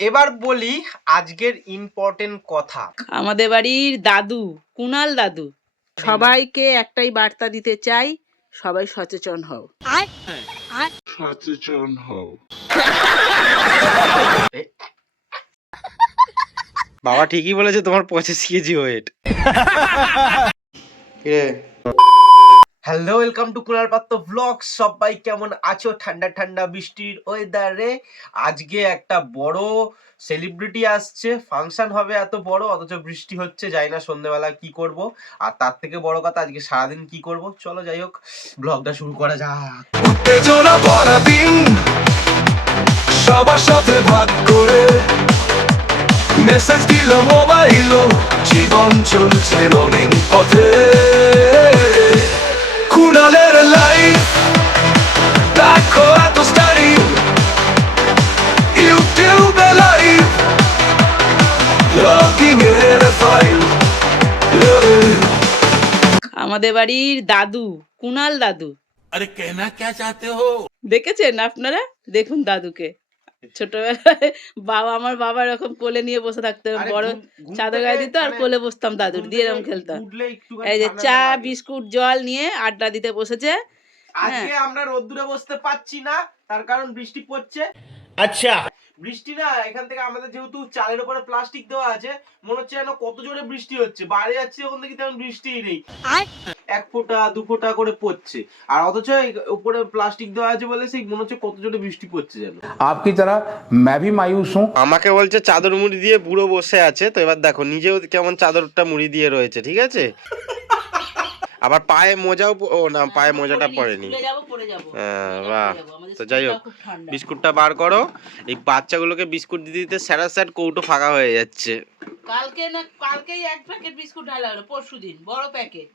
এবার বলি আজকের ইম্পর্টেন্ট কথা। আমাদের বাড়ির দাদু, কুনাল দাদু, সবাইকে একটাই বার্তা দিতে চাই, সবাই সচেতন হও। সচেতন হও। বাবা ঠিকই বলেছে, তোমার 25 kg weight. Hello, welcome to Kunal Patra blog. সবাই কেমন আছো? ঠান্ডা ঠান্ডা বৃষ্টির ওয়েদারে আজকে একটা বড় সেলিব্রিটি আসছে, ফাংশন হবে এত বড়, অথচ বৃষ্টি হচ্ছে। যাই না সন্ধ্যেবেলা কি করব, আর তার থেকে বড় কথা আজকে সারাদিন কি করব। চলো যাই হোক, ব্লগটা শুরু করা যাক। উত্তেজনা ভরা দিন, সবার সাথে ভাগ করে মেসেজ দিল মোবাইল, জীবন চলছে রঙিন পথে। কুনালের লাইফ দেখো এত স্টাইল, ইউটিউবে লাইভ, লগিং এর ফাইল। আমাদের বাড়ির দাদু, কুনাল দাদু। আরে কেনা क्या चाहते हो? দেখেছেন আপনারা? দেখুন দাদুকে। ছোটবেলায় আমার বাবা এরকম কোলে নিয়ে বসে থাকতো, আরে বড় ঘুম চাদর থেকে গায়ে দিত আর মানে কোলে বসতাম দাদুর, ঘুম দিয়ে থেকে এরকম খেলতাম। উঠলে একটুখানি এই যে ঠান্ডা চা ঠান্ডা লাগে। বিস্কুট জল নিয়ে আড্ডা দিতে বসেছে। আজকে আমরা রোদ্দুরে বসতে পাচ্ছি না, তার কারণ বৃষ্টি পড়ছে। আচ্ছা, বৃষ্টি না, এখান থেকে আমাদের যেহেতু চালের উপরে প্লাস্টিক দেওয়া আছে, মনে হচ্ছে যেন কত জোরে বৃষ্টি হচ্ছে। বাইরে যাচ্ছি ওখান থেকে তেমন বৃষ্টিই নেই, 1 ফোঁটা 2 ফোঁটা করে পড়ছে। আর অথচ উপরে প্লাস্টিক দেওয়া আছে বলে সেই মনে হচ্ছে কত জোরে বৃষ্টি পড়ছে যেন। आपकी तरह मैं भी मायूस हूँ। আমাকে বলছে চাদর মুড়ি দিয়ে বুড়ো বসে আছে, তো এবার দেখো নিজেও কেমন চাদরটা মুড়ি দিয়ে রয়েছে, ঠিক আছে। আবার পায়ে মোজাও ও না, পায়ে মোজাটা পড়েনি। হ্যাঁ, বাহ। তো যাই হোক, বিস্কুটটা বার করো। এই বাচ্চাগুলোকে বিস্কুট দিতে দিতে স্যারা স্যার কৌটো ফাঁকা হয়ে যাচ্ছে। কালকেই 1 প্যাকেট বিস্কুট ঢালা হলো, পরশুদিন বড় প্যাকেট।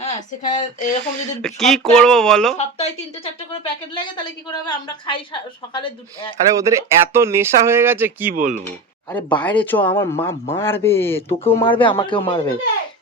হ্যাঁ, সেখানে এরকম যদি কি করব বলো, সপ্তাহে 3-4টা করে প্যাকেট লাগে, তাহলে কি করে হবে? আমরা খাই সকালে আরে ওদের এত নেশা হয়ে গেছে কি বলবো। আরে বাইরে চ, আমার মা মারবে, তোকেও মারবে আমাকেও মারবে।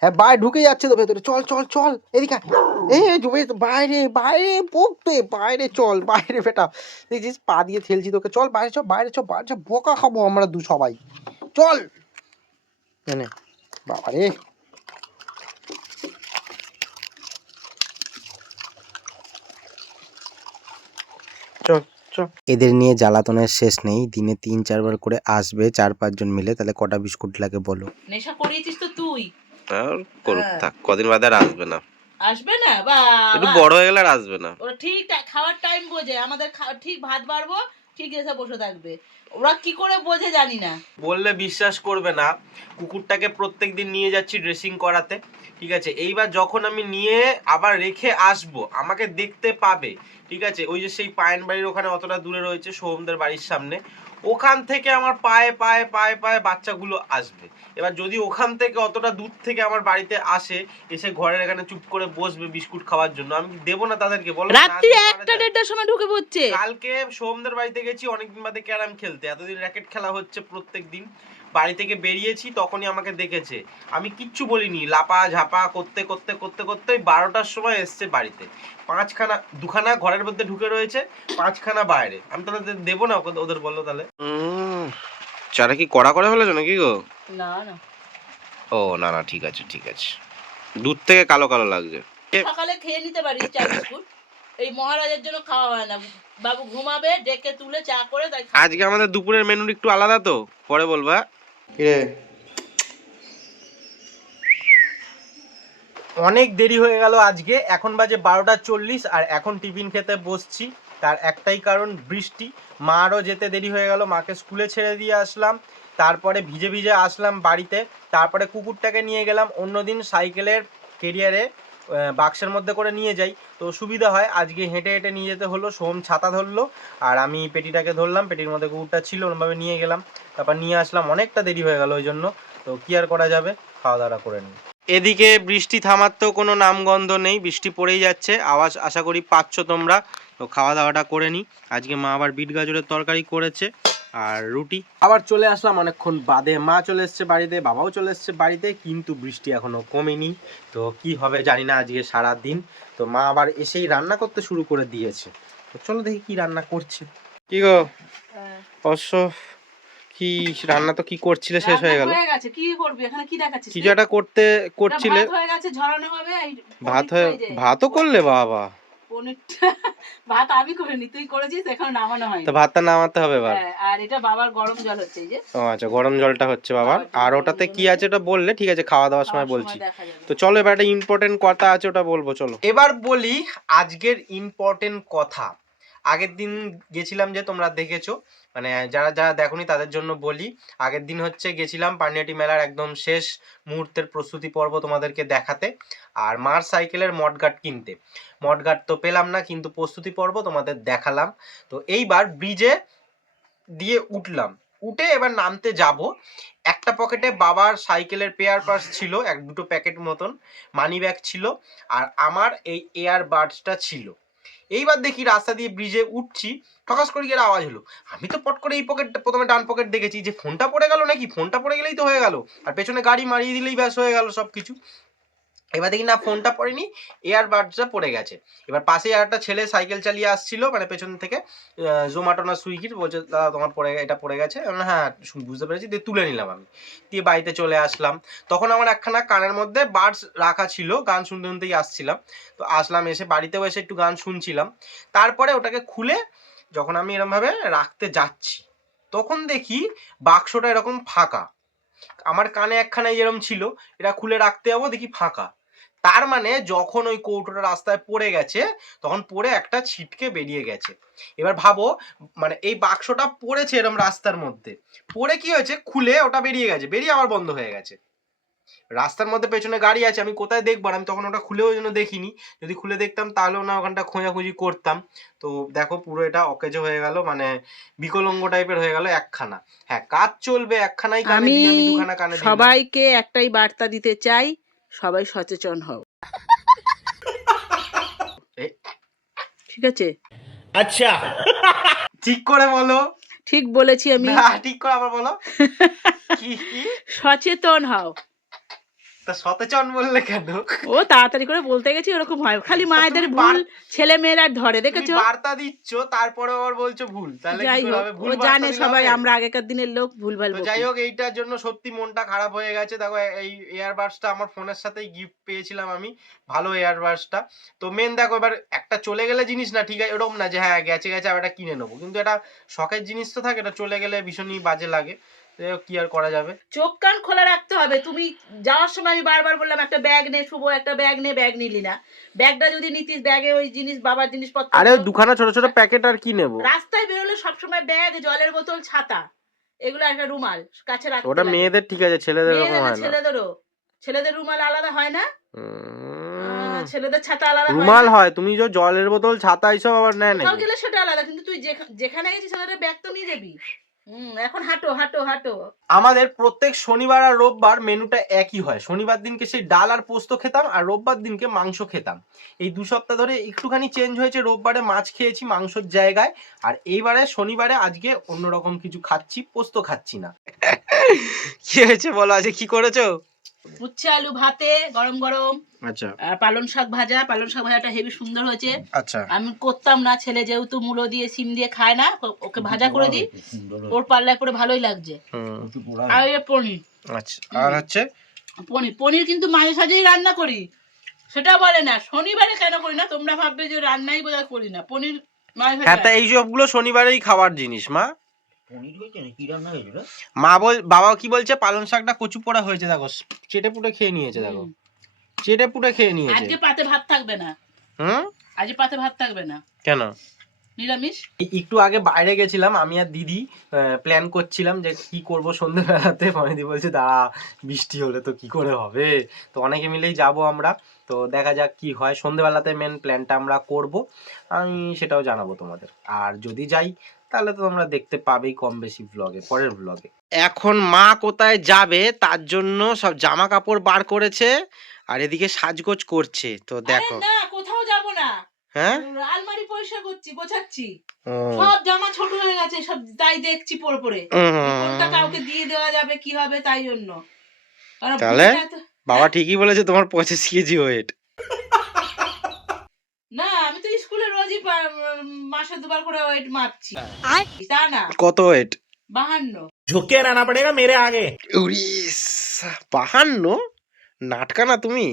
হ্যাঁ, বাইরে ঢুকে যাচ্ছে তো ভেতরে। চল চল চল, এদিকে এই বাইরে বাইরে বকবে, বাইরে চল, বাইরে বেটা। দেখছিস পা দিয়ে ঠেলছি তোকে, চল বাইরে চ, বাইরে চ, বাইরে চ, বোকা খাবো আমরা সবাই। চল এনে বাবারে। চল চল। এদের নিয়ে জ্বালাতনের শেষ নেই। দিনে 3-4 বার করে আসবে, 4-5 জন মিলে। তাহলে কটা বিস্কুট লাগে বলো? নেশা করিয়েছিস তো তুই। আর করুক থাক, কদিন বাদে আর আসবে না। আসবে না বা একটু বড় হয়ে গেলে আর আসবে না। ওরা ঠিক খাওয়ার টাইম বোঝে, আমাদের ঠিক ভাত বাড়বো ঠিক এসে বসে থাকবে। ওরা কি করে বোঝে জানি না। বললে বিশ্বাস করবে না, কুকুরটাকে প্রত্যেকদিন নিয়ে যাচ্ছি ড্রেসিং করাতে, ঠিক আছে। এইবার যখন আমি নিয়ে আবার রেখে আসবো, আমাকে দেখতে পাবে, ঠিক আছে। ওই যে সেই পায়েন বাড়ির ওখানে অতটা দূরে রয়েছে সোহমদের বাড়ির সামনে, ওখান থেকে আমার পায়ে পায়ে পায়ে পায়ে বাচ্চাগুলো আসবে। এবার যদি ওখান থেকে অতটা দূর থেকে আমার বাড়িতে আসে, এসে ঘরের এখানে চুপ করে বসবে বিস্কুট খাওয়ার জন্য, আমি কি দেবো না তাদেরকে বলো? রাত্রি 1টা-1:30টার সময় ঢুকে পড়ছে। কালকে সোহমদের বাড়িতে গেছি অনেকদিন বাদে ক্যারাম খেলতে, এতদিন র্যাকেট খেলা হচ্ছে প্রত্যেক দিন। বাড়ি থেকে বেরিয়েছি, তখনই আমাকে দেখেছে, আমি কিচ্ছু বলিনি, লাপা ঝাপা করতে করতে করতে করতে 12টার সময় এসছে বাড়িতে। 2খানা ঘরের মধ্যে ঢুকে রয়েছে, 5খানা বাইরে। আমি তাহলে দেবো না ওদের, বললো তাহলে। চাটা কি কড়া করে ফেলেছো নাকি গো? না না, ও না না, ঠিক আছে ঠিক আছে, দুধ থেকে কালো কালো লাগছে। সকালে খেয়ে নিতে পারি চা বিস্কুট, এই মহারাজের জন্য খাওয়া হয় না। বাবু ঘুমাবে, ডেকে তুলে চা করে তাই। আজকে আমাদের দুপুরের মেনু একটু আলাদা, তো পরে বলবা। কিরে, অনেক দেরি হয়ে গেল আজকে, এখন বাজে 12টা 40, আর এখন টিফিন খেতে বসছি। তার একটাই কারণ, বৃষ্টি। মারও যেতে দেরি হয়ে গেল, মাকে স্কুলে ছেড়ে দিয়ে আসলাম, তারপরে ভিজে ভিজে আসলাম বাড়িতে। তারপরে কুকুরটাকে নিয়ে গেলাম অন্যদিন সাইকেলের কেরিয়ারে, বাক্সের মধ্যে করে নিয়ে যাই, তো সুবিধা হয়। আজকে হেঁটে হেঁটে নিয়ে যেতে হলো। সোম ছাতা ধরলো আর আমি পেটিটাকে ধরলাম, পেটির মধ্যে কুকুরটা ছিল, ওরমভাবে নিয়ে গেলাম, তারপর নিয়ে আসলাম। অনেকটা দেরি হয়ে গেল ওই জন্য, তো কি আর করা যাবে, খাওয়া দাওয়া করে নিই। এদিকে বৃষ্টি থামার তো কোনো নামগন্ধ নেই, বৃষ্টি পড়েই যাচ্ছে, আওয়াজ আশা করি পাচ্ছ তোমরা। তো খাওয়া দাওয়াটা করে নিই। আজকে মা আবার বিট গাজরের তরকারি করেছে আর রুটি। আবার চলে আসলাম অনেকক্ষণ বাদে, মা চলে এসছে বাড়িতে, বাবাও চলে এসছে বাড়িতে, কিন্তু বৃষ্টি এখনো কমেনি। তো কি হবে জানি না আজকে সারা দিন। তো মা আবার এসেই রান্না করতে শুরু করে দিয়েছে, তো চলো দেখি কি রান্না করছে। কি গো অবশ্য, কি রান্না তো কি করছিলে শেষ হয়ে গেল? হয়ে গেছে, কি করবি এখানে, কি দেখাচ্ছিস? কিছু একটা করছিলে। ভাত হয়ে গেছে, ঝরানো হবে। এই ভাত হয়ে ভাতও করলে বাবা? পনিরটা ভাত আমি করিনি, তুই করেছিস, এখন নামানো হয়। তো ভাতটা নামাতে হবে এবার। আর এটা বাবার গরম জল হচ্ছে, এই যে। ও আচ্ছা, গরম জলটা হচ্ছে বাবার। আর ওটাতে কি আছে ওটা বললে ঠিক আছে, খাওয়া দাওয়ার সময় বলছি। তো চলো এবার একটা ইম্পর্টেন্ট কথা আছে, ওটা বলবো। চলো এবার বলি আজকের ইম্পর্টেন্ট কথা। আগের দিন গেছিলাম, যে তোমরা দেখেছো, মানে যারা যারা দেখোনি তাদের জন্য বলি। আগের দিন হচ্ছে গেছিলাম পানিহাটি মেলার একদম শেষ মুহূর্তের প্রস্তুতি পর্ব তোমাদেরকে দেখাতে, আর মার সাইকেলের মডগার্ড কিনতে। মডগার্ড তো পেলাম না, কিন্তু প্রস্তুতি পর্ব তোমাদের দেখালাম। তো এইবার ব্রিজে দিয়ে উঠলাম, উঠে এবার নামতে যাব। একটা পকেটে বাবার সাইকেলের পেয়ার পার্স ছিল, এক দুটো প্যাকেট মতন, মানি ব্যাগ ছিল, আর আমার এই এয়ার বাডসটা ছিল। এইবার দেখি রাস্তা দিয়ে ব্রিজে উঠছি, ঠকাস করে গিয়ে আওয়াজ হলো। আমি তো পট করে এই পকেটটা, প্রথমে ডান পকেট দেখেছি, যে ফোনটা পড়ে গেল নাকি, ফোনটা পড়ে গেলেই তো হয়ে গেল, আর পেছনে গাড়ি মারিয়ে দিলেই ব্যাস হয়ে গেল সব কিছু। এবার দেখি না, ফোনটা পড়েনি, এয়ারবাডসটা পড়ে গেছে। এবার পাশেই আর একটা ছেলে সাইকেল চালিয়ে আসছিল, মানে পেছন থেকে, জোম্যাটো না সুইগির, বলছে দাদা তোমার এটা পড়ে গেছে। হ্যাঁ বুঝতে পেরেছি, দিয়ে তুলে নিলাম আমি, দিয়ে বাড়িতে চলে আসলাম। তখন আমার একখানা কানের মধ্যে বাডস রাখা ছিল, গান শুনতে শুনতেই আসছিলাম। তো আসলাম, এসে বাড়িতেও এসে একটু গান শুনছিলাম। তারপরে ওটাকে খুলে যখন আমি এরকমভাবে রাখতে যাচ্ছি, তখন দেখি বাক্সটা এরকম ফাঁকা। আমার কানে একখানা এরকম ছিল, এটা খুলে রাখতে যাবো, দেখি ফাঁকা। তার মানে যখন ওই কৌটোটা রাস্তায় পড়ে গেছে, তখন পড়ে একটা ছিটকে বেরিয়ে গেছে। এবার ভাবো, মানে এই বাক্সটা পড়েছে এরকম রাস্তার মধ্যে, পড়ে কি হয়েছে, খুলে ওটা বেরিয়ে গেছে, বেরিয়ে আবার বন্ধ হয়ে গেছে। রাস্তার মধ্যে পেছনে গাড়ি আছে, আমি কোথায় দেখবো? আমি তখন ওটা খুলেও জন্য দেখিনি। যদি খুলে দেখতাম তাহলেও না ওখানটা খোঁজাখুঁজি করতাম। তো দেখো পুরো এটা অকেজো হয়ে গেল, মানে বিকলঙ্গ টাইপের হয়ে গেল একখানা। হ্যাঁ, কাজ চলবে একখানাই কানে দিই, আমি দুখানা কানে দিই না। সবাইকে একটাই বার্তা দিতে চাই, সবাই সচেতন হও, ঠিক আছে? আচ্ছা, ঠিক করে বলো। ঠিক বলেছি আমি? না, ঠিক করে আবার বলো। কি কি? সচেতন হও। তা সচেতন বললে কেন? ও তাড়াতাড়ি করে বলতে গেছি, ওরকম হয়, খালি মায়েদের ভুল ছেলে মেয়েরা ধরে, দেখেছো? বার্তা দিচ্ছ, তারপরে আবার বলছো ভুল, তাহলে যাই কি হোক, হবে? ভুল ও বার্তা জানে দিলে সবাই হবে? আমরা আগেকার দিনের লোক, ভুলভাল তো বকি। যাই হোক, এইটার জন্য সত্যি মনটা খারাপ হয়ে গেছে। দেখো, এই এয়ারবাডসটা আমার ফোনের সাথেই গিফট পেয়েছিলাম আমি, ভালো এয়ারবাডসটা। তো মেন দেখো, এবার একটা চলে গেলে জিনিস না, ঠিক আছে, এরকম না যে হ্যাঁ গেছে গেছে আবার এটা কিনে নেবো, কিন্তু এটা শখের জিনিস তো থাকে, এটা চলে গেলে ভীষণই বাজে লাগে। কি আর করা যাবে, চোখ কান খোলা রাখতে হবে। তুমি যাওয়ার সময় আমি বারবার বললাম একটা ব্যাগ নে, শুভ একটা ব্যাগ নে, ব্যাগ নিলি না। ব্যাগটা যদি নিতিস, ব্যাগে ওই জিনিস, বাবার জিনিসপত্র। আরে ওই দুখানা ছোট ছোট প্যাকেট আর কি নেবো? রাস্তায় বেরোলে সবসময় ব্যাগ, জলের বোতল, ছাতা, এগুলো একটা রুমাল কাছে রাখতে ওটা লাগে। মেয়েদের ঠিক আছে, ছেলেদের এরকম হয় না। ছেলেদের রুমাল আলাদা হয় না, ছেলেদের ছাতা আলাদা হয় না। রুমাল হয়, তুমি যে জলের বোতল, ছাতা এইসব আবার নেয় না। কোথাও গেলে সেটা আলাদা, কিন্তু তুই যেখানে গেছিস সেখানে ব্যাগ তো নিয়ে যাবি। এখন হাঁটো হাঁটো হাঁটো। আমাদের প্রত্যেক শনিবার আর রোববার মেনুটা একই হয়। শনিবার দিনকে সেই ডাল আর পোস্ত খেতাম, আর রোববার দিনকে মাংস খেতাম। এই 2 সপ্তাহ ধরে একটুখানি চেঞ্জ হয়েছে, রোববারে মাছ খেয়েছি মাংসর জায়গায়, আর এইবারে শনিবারে আজকে অন্যরকম কিছু খাচ্ছি, পোস্ত খাচ্ছি না। কি হয়েছে বলো, আজকে কি করেছো? উচ্ছে আলু ভাতে গরম গরম, আচ্ছা, আর পালং শাক ভাজা। পালং শাক ভাজাটা হেভি সুন্দর হয়েছে। আচ্ছা, আমি করতাম না, ছেলে যেহেতু মূলো দিয়ে সিম দিয়ে খায় না, ওকে ভাজা করে দিই, ওর পাল্লায় পরে ভালোই লাগছে। আর এই পনির, আচ্ছা, আর হচ্ছে পনির কিন্তু মাঝে সাঝেই রান্না করি, সেটা বলে না। শনিবারে কেন করি না তোমরা ভাববে যে রান্নাই বোধহয় করি না, পনির মাঝে হ্যাঁ, তা এই সবগুলো শনিবারেই খাওয়ার জিনিস। মা বাবা কি বলছে, পালং শাকটা কচু পোড়া হয়েছে, দেখো চেটে পুটে খেয়ে নিয়েছে, দেখো চেটে পুটে খেয়ে নিয়েছে। আজকে পাতে ভাত থাকবে না। আজকে পাতে ভাত থাকবে না কেন? নিরামিষ। একটু আগে বাইরে গেছিলাম আমি আর দিদি, প্ল্যান করছিলাম যে কি করব সন্ধ্যেবেলাতে। দিদি বলছে দাঁড়া, বৃষ্টি হলে তো কি করে হবে, তো অনেকে মিলেই যাব আমরা। তো দেখা যাক কি হয়, সন্ধ্যেবেলাতে মেন প্ল্যানটা আমরা করব, আমি সেটাও জানাবো তোমাদের। আর যদি যাই তাহলে তো তোমরা দেখতে পাবেই কম বেশি ব্লগে, পরের ব্লগে। এখন মা কোথায় যাবে তার জন্য সব জামা কাপড় বার করেছে, আর এদিকে সাজগোজ করছে। তো দেখো, না কোথাও যাব না, হ্যাঁ আলমারি পরিষ্কার করছি, গোছাচ্ছি, সব জামা ছোট হয়ে গেছে সব, তাই দেখছি পরে পরে কোনটা কাউকে দিয়ে দেওয়া যাবে কি হবে, তাই জন্য। তাহলে বাবা ঠিকই বলেছে, তোমার 25 কেজি ওয়েট। না আমি তো স্কুলে রোজই মাসে 2বার করে ওয়েট মাপছি, তা না কত ওয়েট? 52। झुक के रहना पड़ेगा मेरे आगे। উড়িস 52 নাটকা না তুমি।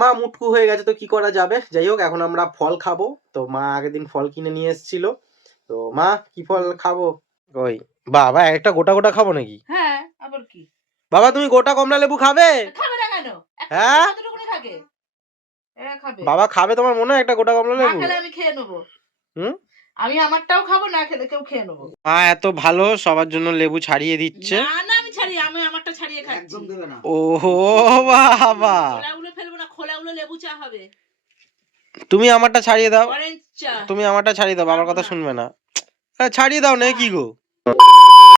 মা মুটকু হয়ে গেছে তো কি করা যাবে, যাই হোক এখন আমরা ফল খাবো। তো মা আগের দিন ফল কিনে নিয়ে এসেছিল। তো মা কি ফল খাবো? ওই বাবা একটা গোটা গোটা খাবো নাকি? হ্যাঁ আবার কি বাবা তুমি গোটা কমলা লেবু খাবে? খাবে না কেন? হ্যাঁ? কতটুকুনি থাকে? এরা খাবে। বাবা খাবে তোমার মনে হয় একটা গোটা কমলা না লেবু? খেলে আমি খেয়ে নেবো। হুম? আমি আমারটাও খাবো, না খেলে কেউ খেয়ে নেবো। মা এত ভালো সবার জন্য লেবু ছাড়িয়ে দিচ্ছে। না না আমি ছাড়িয়ে, আমি আমারটা ছাড়িয়ে খাচ্ছি। ওহো বাবা, খোলাগুলো ফেলবো না, খোলাগুলো লেবু চা হবে, তুমি আমারটা ছাড়িয়ে দাও, অরেঞ্জ চা। তুমি আমারটা ছাড়িয়ে দাও, বাবার কথা শুনবে না। আরে ছাড়িয়ে দাও না কি গো।